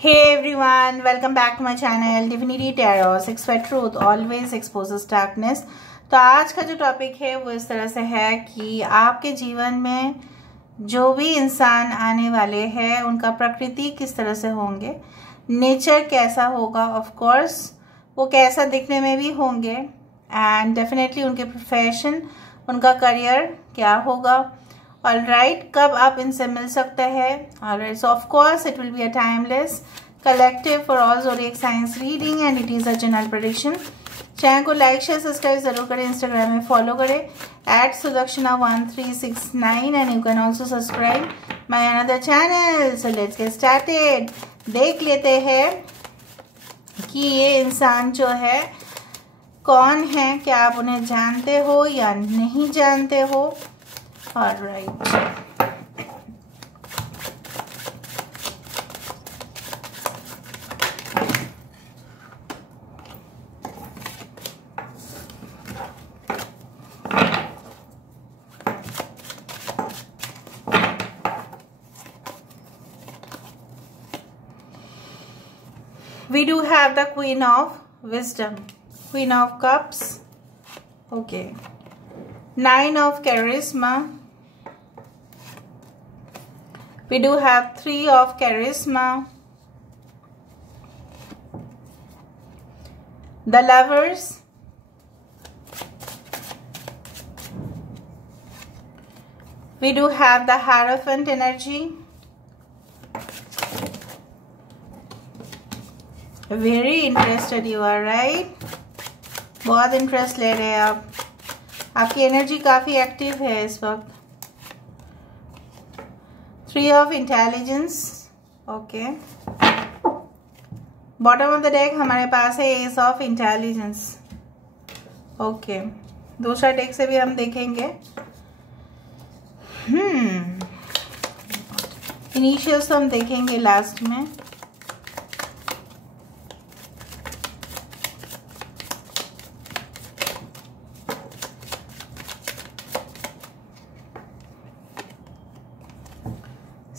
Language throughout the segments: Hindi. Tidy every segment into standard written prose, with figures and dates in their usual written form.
Hey everyone, welcome back to my channel Divinity Tarot. Six Sweat Truth always exposes darkness. तो आज का जो टॉपिक है वो इस तरह से है कि आपके जीवन में जो भी इंसान आने वाले हैं उनका प्रकृति किस तरह से होंगे, नेचर कैसा होगा, ऑफ कोर्स वो कैसा दिखने में भी होंगे, एंड डेफिनेटली उनके प्रोफेशन, उनका करियर क्या होगा। ऑलराइट, कब आप इनसे मिल सकते हैं। Alright, so of course it will be a timeless collective for all zodiac science reading and it is a general prediction. Channel को लाइक शेयर सब्सक्राइब जरूर करें, इंस्टाग्राम में फॉलो करें @Sudakshana1369 and you can also subscribe my another channel. So let's get started. देख लेते हैं कि ये इंसान जो है कौन है, क्या आप उन्हें जानते हो या नहीं जानते हो। All right. We do have the Queen of Wisdom, Queen of Cups, okay, Nine of Charisma. We do have 3 of Charisma, the Lovers, we do have the Hierophant energy, very interested you are, right? बहुत इंटरेस्ट ले रहे हैं आप, आपकी एनर्जी काफ़ी एक्टिव है इस वक्त। 3 of Intelligence, okay. Bottom of the deck हमारे पास है Ace of Intelligence, ओके। दूसरा डेक से भी हम देखेंगे। इनिशियल्स तो हम देखेंगे लास्ट में।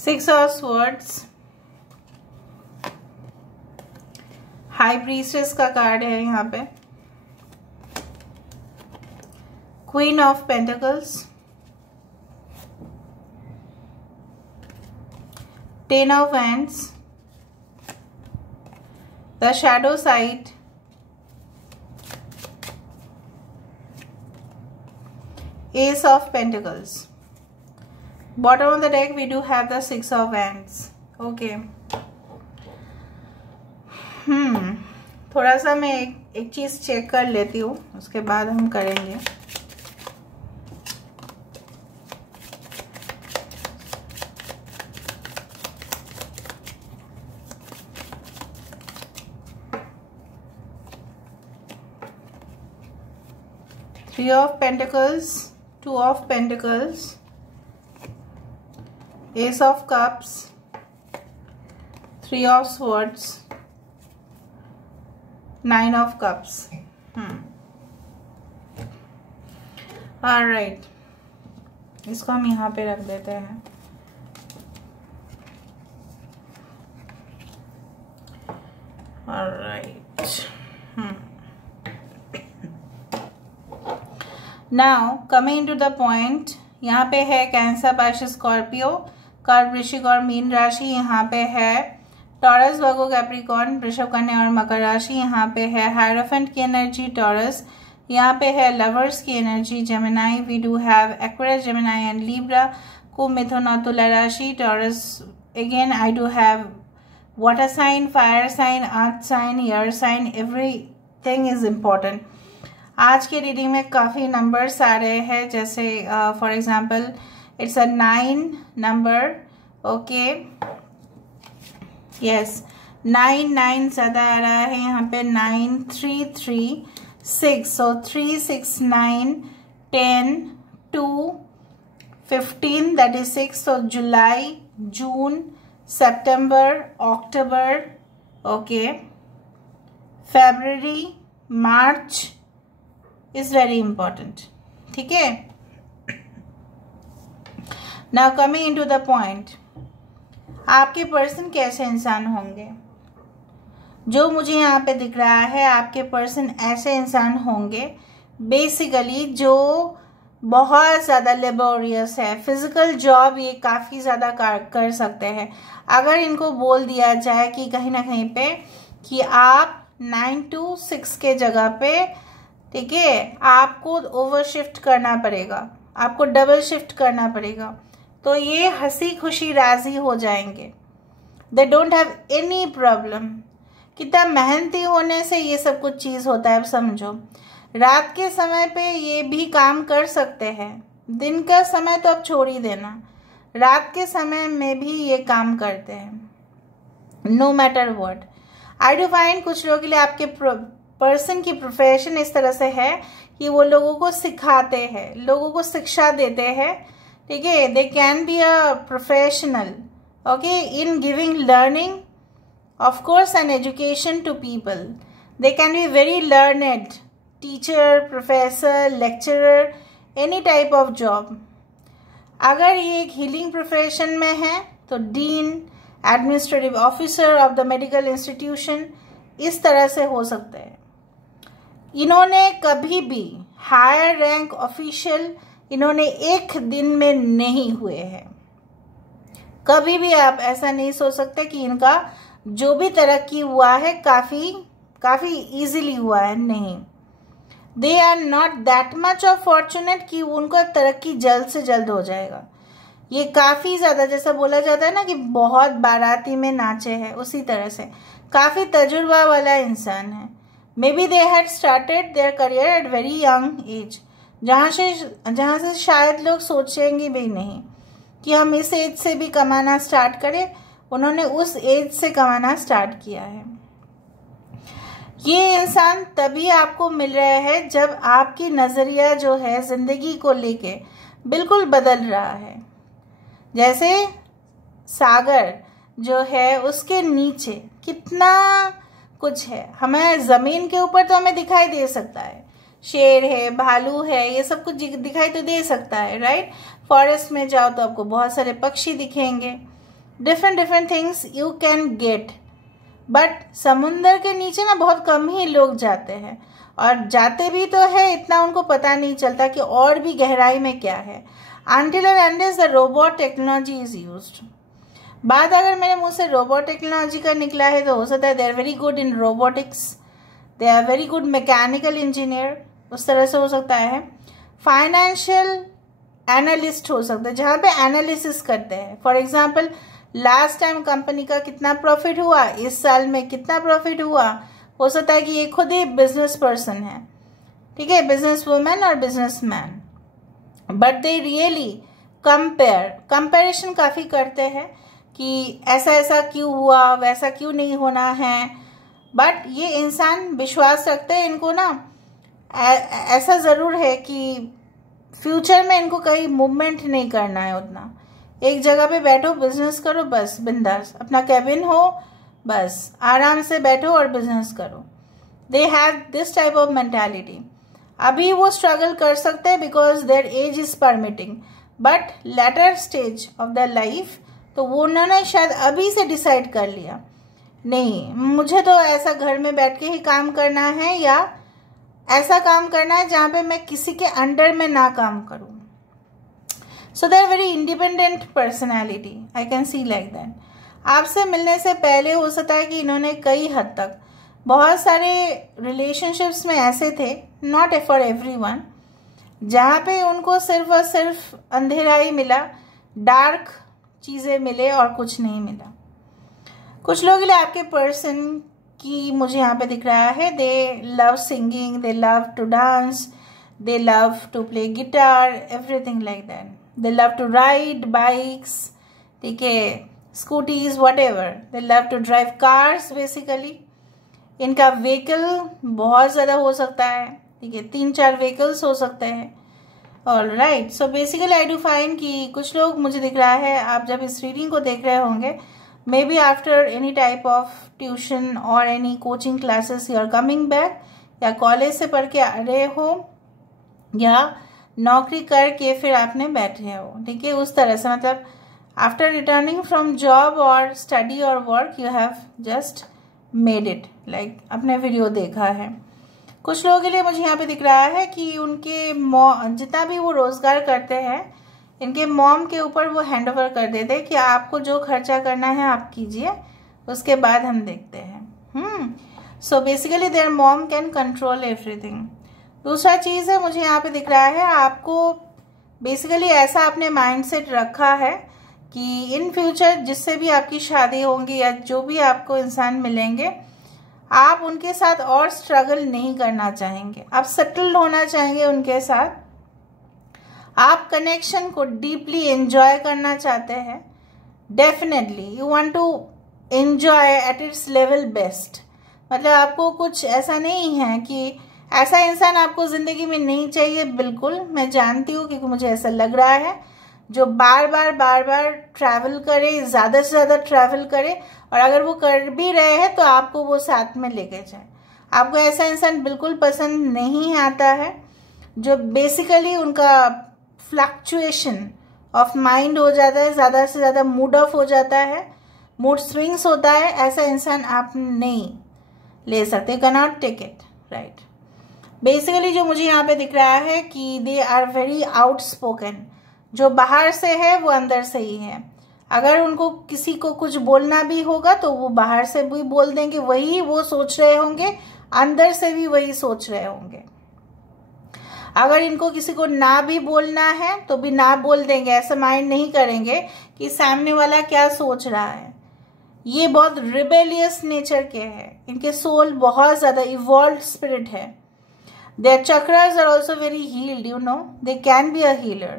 Six of Swords, high priestess का कार्ड है यहाँ पे। Queen of pentacles, 10 of Wands, the shadow side, Ace of Pentacles. Bottom of the deck we do have the 6 of Wands, okay. थोड़ा सा मैं एक चीज चेक कर लेती हूँ, उसके बाद हम करेंगे। Three of Pentacles, 2 of Pentacles, Ace of Cups, 3 of Swords, 9 of Cups. Alright, इसको हम यहाँ पे रख देते हैं। Alright. Now coming to the point, यहाँ पे है कैंसर, पाइसेस, स्कॉर्पियो, कर्क, वृश्चिक और मीन राशि। यहाँ पे है टॉरस, वर्गो, कैप्रिकॉर्न, वृषभ, कन्या और मकर राशि। यहाँ पे है हायरोफेंट की एनर्जी, टॉरस। यहाँ पे है लवर्स की energy, Gemini. We do have Aquarius, Gemini and Libra. कुंभ, मिथुन और तुला राशि, Taurus. Again I do have water sign, fire sign, earth sign, air sign, everything is important. आज के रीडिंग में काफ़ी नंबर्स आ रहे हैं, जैसे for example it's a 9 number, okay, yes, 9 ज़्यादा आ रहा है यहाँ पे। 9, 3, 3, 6, सो 3, 6, 9, 10, 2, 15, that is 6। So July, June, September, October, okay, February, March is very important, ठीक है। Now coming into the point, आपके पर्सन कैसे इंसान होंगे। जो मुझे यहाँ पे दिख रहा है, आपके पर्सन ऐसे इंसान होंगे बेसिकली जो बहुत ज़्यादा लेबोरियस है। फिजिकल जॉब ये काफ़ी ज़्यादा कर सकते हैं। अगर इनको बोल दिया जाए कि कहीं ना कहीं पे कि आप 9 to 6 के जगह पे, ठीक है, आपको ओवर शिफ्ट करना पड़ेगा, आपको डबल शिफ्ट करना पड़ेगा, तो ये हंसी खुशी राजी हो जाएंगे। They don't have any problem. कितना मेहनती होने से ये सब कुछ चीज़ होता है। अब समझो, रात के समय पे ये भी काम कर सकते हैं, दिन का समय तो अब छोड़ ही देना, रात के समय में भी ये काम करते हैं, no matter what. I do find कुछ लोगों के लिए आपके पर्सन की प्रोफेशन इस तरह से है कि वो लोगों को सिखाते हैं, लोगों को शिक्षा देते हैं, ठीक है। They can be a professional, okay, in giving learning of course and education to people. They can be very learned, teacher, professor, lecturer, any type of job. अगर ये एक हीलिंग प्रोफेशन में है तो dean, administrative officer of the medical institution, इस तरह से हो सकते हैं। इन्होंने कभी भी हायर रैंक ऑफिशियल इन्होंने एक दिन में नहीं हुए हैं। कभी भी आप ऐसा नहीं सोच सकते कि इनका जो भी तरक्की हुआ है काफी इजीली हुआ है, नहीं। They are not that much of fortunate कि उनका तरक्की जल्द से जल्द हो जाएगा। ये काफी ज्यादा, जैसा बोला जाता है ना कि बहुत बाराती में नाचे हैं, उसी तरह से काफी तजुर्बा वाला इंसान है। May be they had started their career at very young age, जहाँ से शायद लोग सोचेंगे भी नहीं कि हम इस एज से भी कमाना स्टार्ट करें। उन्होंने उस एज से कमाना स्टार्ट किया है। ये इंसान तभी आपको मिल रहा है जब आपकी नजरिया जो है जिंदगी को लेके बिल्कुल बदल रहा है। जैसे सागर जो है उसके नीचे कितना कुछ है, हमें जमीन के ऊपर तो हमें दिखाई दे सकता है, शेर है, भालू है, ये सब कुछ दिखाई तो दे सकता है, राइट। फॉरेस्ट में जाओ तो आपको बहुत सारे पक्षी दिखेंगे, different things you can get. But समुंदर के नीचे ना बहुत कम ही लोग जाते हैं, और जाते भी तो है, इतना उनको पता नहीं चलता कि और भी गहराई में क्या है, until and unless the robot technology is used। बात अगर मेरे मुंह से रोबोट टेक्नोलॉजी का निकला है तो हो सकता है they are very good in robotics, they are very good mechanical engineer, उस तरह से हो सकता है। फाइनेंशियल एनालिस्ट हो सकता है, जहाँ पे एनालिसिस करते हैं। For example, last time company का कितना प्रॉफिट हुआ, इस साल में कितना प्रॉफिट हुआ। हो सकता है कि ये खुद ही बिजनेस पर्सन है, ठीक है, बिजनेस वुमेन और business man, but they really comparison काफी करते हैं कि ऐसा ऐसा क्यों हुआ, वैसा क्यों नहीं होना है। बट ये इंसान विश्वास रखते हैं, इनको ना ऐसा जरूर है कि फ्यूचर में इनको कहीं मूवमेंट नहीं करना है उतना, एक जगह पे बैठो, बिजनेस करो, बस बिंदास, अपना कैबिन हो, बस आराम से बैठो और बिजनेस करो। They have this type of mentality. अभी वो स्ट्रगल कर सकते हैं because their age is permitting, but later stage of the life तो वो उन्होंने शायद अभी से डिसाइड कर लिया, नहीं मुझे तो ऐसा घर में बैठ के ही काम करना है, या ऐसा काम करना है जहाँ पे मैं किसी के अंडर में ना काम करूँ। So they are very independent personality. I can see like that. आपसे मिलने से पहले हो सकता है कि इन्होंने कई हद तक बहुत सारे रिलेशनशिप्स में ऐसे थे, नॉट फॉर एवरीवन, जहाँ पे उनको सिर्फ और सिर्फ अंधेरा ही मिला, डार्क चीज़ें मिले और कुछ नहीं मिला। कुछ लोगों के लिए आपके पर्सन की मुझे यहाँ पे दिख रहा है, they love singing, they love to dance, they love to play guitar, everything like that. They love to ride bikes, ठीक है, scooties, whatever. They love to drive cars basically. इनका व्हीकल बहुत ज़्यादा हो सकता है, ठीक है, 3-4 व्हीकल्स हो सकते हैं। All right, so basically I do find कि कुछ लोग मुझे दिख रहा है, आप जब इस रीडिंग को देख रहे होंगे, maybe after any type of tuition और any coaching classes you are coming back, या कॉलेज से पढ़ के आ रहे हो, या नौकरी करके फिर आपने बैठे हो, ठीक है, उस तरह से, मतलब आफ्टर रिटर्निंग फ्रॉम जॉब और स्टडी और work you have just made it, like अपने वीडियो देखा है। कुछ लोगों के लिए मुझे यहाँ पे दिख रहा है कि उनके जितना भी वो रोजगार करते हैं, इनके मॉम के ऊपर वो हैंड ओवर कर देते हैं कि आपको जो खर्चा करना है आप कीजिए, उसके बाद हम देखते हैं। So basically there mom can control everything. दूसरा चीज़ है मुझे यहाँ पे दिख रहा है, आपको बेसिकली ऐसा आपने माइंडसेट रखा है कि इन फ्यूचर जिससे भी आपकी शादी होंगी या जो भी आपको इंसान मिलेंगे, आप उनके साथ और स्ट्रगल नहीं करना चाहेंगे, आप सेटल्ड होना चाहेंगे उनके साथ। आप कनेक्शन को डीपली एंजॉय करना चाहते हैं। Definitely you want to enjoy at its level best. मतलब आपको कुछ ऐसा नहीं है कि ऐसा इंसान आपको ज़िंदगी में नहीं चाहिए। बिल्कुल मैं जानती हूँ, क्योंकि मुझे ऐसा लग रहा है, जो बार बार ट्रैवल करे, ज़्यादा से ज़्यादा ट्रैवल करे, और अगर वो कर भी रहे हैं तो आपको वो साथ में लेके जाए। आपको ऐसा इंसान बिल्कुल पसंद नहीं आता है, जो बेसिकली उनका फ्लक्चुएशन ऑफ माइंड हो जाता है, ज़्यादा से ज़्यादा मूड ऑफ हो जाता है, मूड स्विंग्स होता है। ऐसा इंसान आप नहीं ले सकते, can not take it, right. Basically जो मुझे यहाँ पे दिख रहा है कि दे आर वेरी आउटस्पोकन। जो बाहर से है वो अंदर से ही है। अगर उनको किसी को कुछ बोलना भी होगा तो वो बाहर से भी बोल देंगे, वही वो सोच रहे होंगे, अंदर से भी वही सोच रहे होंगे। अगर इनको किसी को ना भी बोलना है तो भी ना बोल देंगे, ऐसा माइंड नहीं करेंगे कि सामने वाला क्या सोच रहा है। ये बहुत रिबेलियस नेचर के हैं, इनके सोल बहुत ज़्यादा इवॉल्व्ड स्पिरिट है। Their chakras are also very healed, you know. They can be a healer.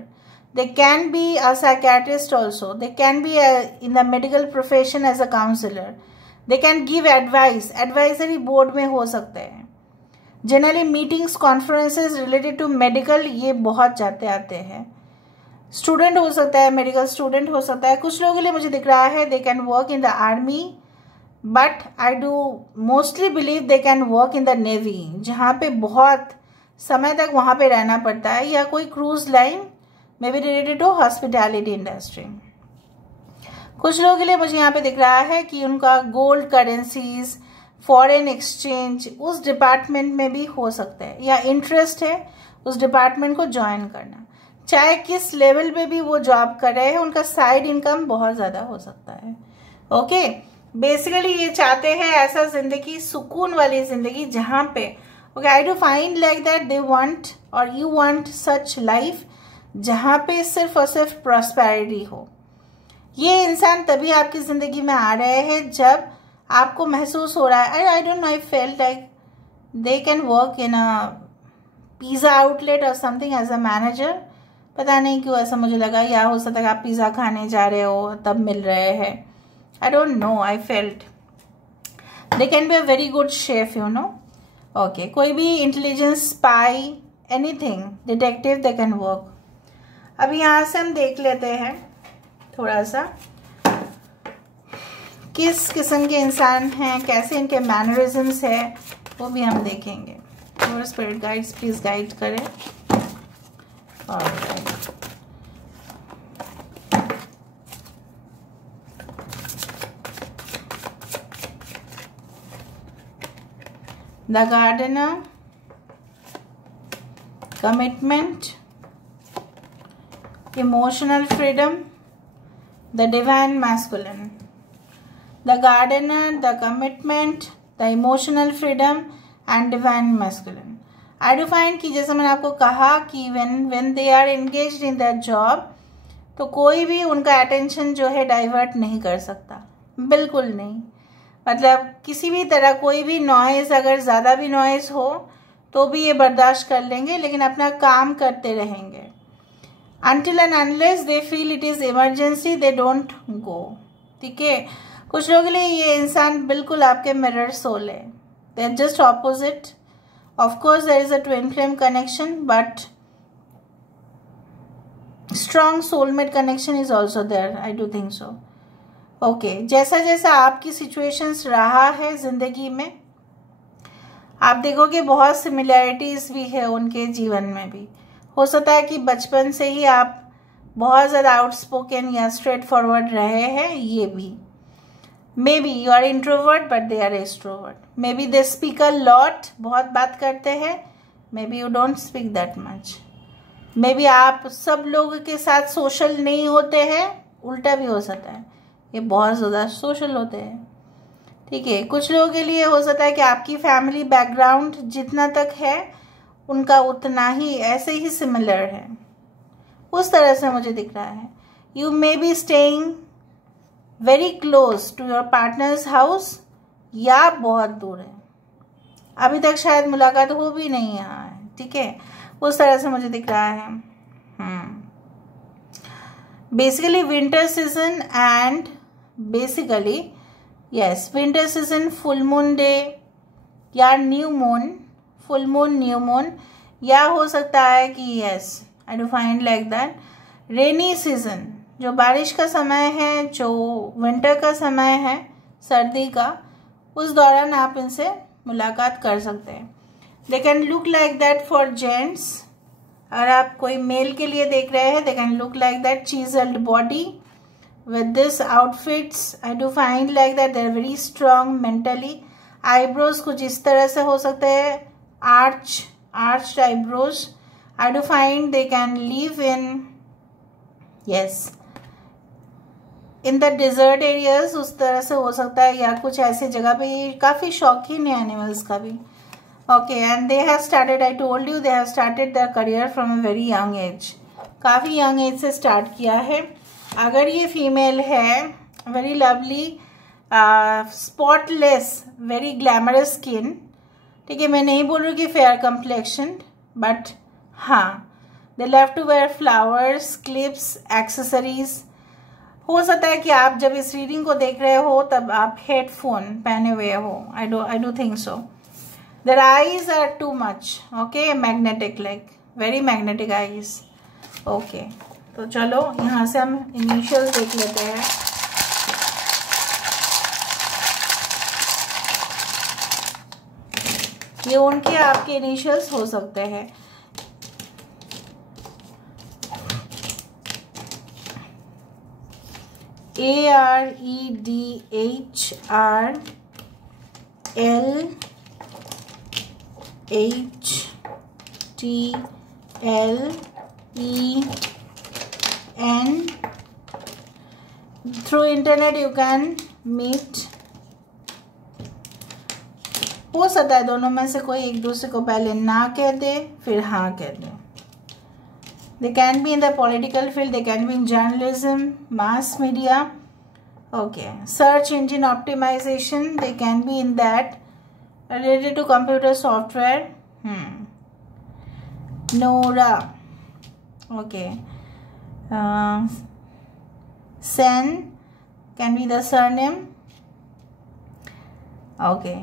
They can be a psychiatrist also. They can be in the medical profession as a counselor. They can give advice. Advisory board में हो सकते हैं। Generally meetings, conferences related to medical ये बहुत जाते आते हैं। Student हो सकता है, medical student हो सकता है। कुछ लोगों के लिए मुझे दिख रहा है they can work in the army. But I do mostly believe they can work in the navy, जहाँ पे बहुत समय तक वहाँ पे रहना पड़ता है, या कोई cruise line may be related to hospitality industry. कुछ लोगों के लिए मुझे यहाँ पे दिख रहा है कि उनका गोल्ड करेंसीज, फॉरेन एक्सचेंज उस डिपार्टमेंट में भी हो सकता है, या इंटरेस्ट है उस डिपार्टमेंट को ज्वाइन करना। चाहे किस लेवल पे भी वो जॉब कर रहे हैं, उनका साइड इनकम बहुत ज़्यादा हो सकता है। ओके, बेसिकली ये चाहते हैं ऐसा जिंदगी, सुकून वाली जिंदगी, जहाँ पे okay I do find like that they want और यू वांट सच लाइफ जहाँ पे सिर्फ और सिर्फ प्रॉस्पेरिटी हो। ये इंसान तभी आपकी जिंदगी में आ रहे हैं जब आपको महसूस हो रहा है, I don't know, I felt like they can work in a pizza outlet और समथिंग एज अ मैनेजर। पता नहीं क्यों ऐसा मुझे लगा, या हो सकता है आप पिज़्ज़ा खाने जा रहे हो तब मिल रहे हैं। I don't know, I felt they can be a very good chef, you know. Okay, कोई भी intelligence spy, anything, detective, they can work. अभी यहाँ से हम देख लेते हैं थोड़ा सा किस किस्म के इंसान हैं, कैसे इनके मैनरिज्म्स है, वो भी हम देखेंगे। और स्पिरिट गाइड्स प्लीज गाइड करें। और The Gardener, Commitment, Emotional Freedom, the Divine Masculine. The Gardener, the Commitment, the Emotional Freedom and Divine Masculine. I do find कि जैसे मैंने आपको कहा कि when they are engaged in their job, तो कोई भी उनका attention जो है डाइवर्ट नहीं कर सकता, बिल्कुल नहीं। मतलब किसी भी तरह कोई भी नॉइज़, अगर ज़्यादा भी नॉइज़ हो तो भी ये बर्दाश्त कर लेंगे, लेकिन अपना काम करते रहेंगे। Until and unless they feel it is emergency, they don't go. ठीक है, कुछ लोगों के लिए ये इंसान बिल्कुल आपके मिरर सोल है। They are just opposite. Of course, there is a twin flame connection, but strong soulmate connection is also there. I do think so. Okay, जैसा जैसा आपकी सिचुएशंस रहा है ज़िंदगी में, आप देखोगे बहुत सिमिलैरिटीज़ भी है उनके जीवन में भी। हो सकता है कि बचपन से ही आप बहुत ज़्यादा आउटस्पोकन या स्ट्रेट फॉरवर्ड रहे हैं, ये भी maybe you are introvert but they are extrovert, maybe they speak a lot, बहुत बात करते हैं, maybe you don't speak that much, maybe आप सब लोगों के साथ सोशल नहीं होते हैं, उल्टा भी हो सकता है, ये बहुत ज़्यादा सोशल होते हैं, ठीक है। कुछ लोगों के लिए हो सकता है कि आपकी फैमिली बैकग्राउंड जितना तक है उनका उतना ही ऐसे ही सिमिलर है, उस तरह से मुझे दिख रहा है। You maybe staying very close to your partner's house, या बहुत दूर है, अभी तक शायद मुलाकात हो भी नहीं है, ठीक है, उस तरह से मुझे दिख रहा है। Basically winter season and basically yes winter season, full moon day या new moon, full moon new moon, या हो सकता है कि yes I do find like that rainy season, जो बारिश का समय है, जो विंटर का समय है, सर्दी का, उस दौरान आप इनसे मुलाकात कर सकते हैं। They can look like that for gents, अगर आप कोई मेल के लिए देख रहे हैं, they can look like that chiselled body with this outfits, I do find like that they are very strong mentally. Eyebrows कुछ इस तरह से हो सकते हैं, arch eyebrows, I do find they can live in yes in the desert areas, उस तरह से हो सकता है, या कुछ ऐसे जगह पे, काफ़ी शौकीन है एनिमल्स का भी, okay. And they have started, I told you, they have started their career from a very young age, काफ़ी यंग एज से स्टार्ट किया है। अगर ये फीमेल है, very lovely, spotless, very glamorous skin, ठीक है, मैं नहीं बोल रही कि फेयर कम्प्लेक्शन, बट हाँ, they love to wear flowers, clips, accessories. हो सकता है कि आप जब इस रीडिंग को देख रहे हो तब आप हेडफोन पहने हुए हो, I do think so. Their eyes are too much, okay, magnetic, like very magnetic eyes, okay. तो चलो यहाँ से हम इनिशियल्स देख लेते हैं। ये उनके आपके इनिशियल्स हो सकते हैं। AREDHRLHTLEN, through internet you can meet। हो सकता है दोनों में से कोई एक दूसरे को पहले ना कह दे फिर हाँ कह दे। They can be in the political field, they can be in journalism, mass media, okay, search engine optimization, they can be in that, related to computer software, Nora, okay, Sen can be the surname, okay,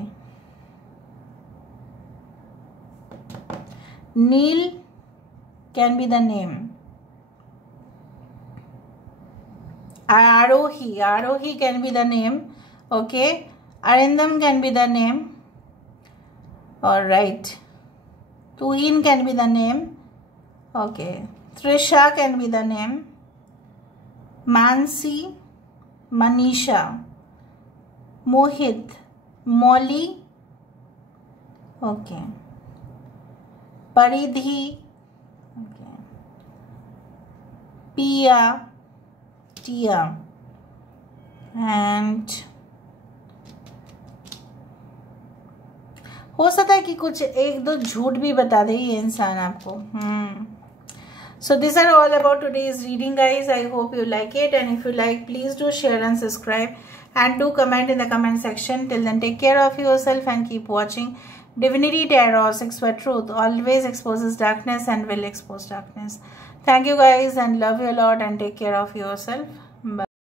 Neil can be the name, Arohi can be the name, okay, Arindam can be the name, alright, Tuhin can be the name, okay, Trisha can be the name, Mansi, Manisha, Mohit, Molly, okay, Paridhi, okay, Pia, Tia, and हो सकता है कि कुछ एक दो झूठ भी बता दे ये इंसान आपको। So these are all about today's reading, guys. I hope you like it, and if you like, please do share and subscribe, and do comment in the comment section. Till then, take care of yourself and keep watching Divinity Tarot 6 for Truth. Always exposes darkness and will expose darkness. Thank you guys, and love you a lot, and take care of yourself.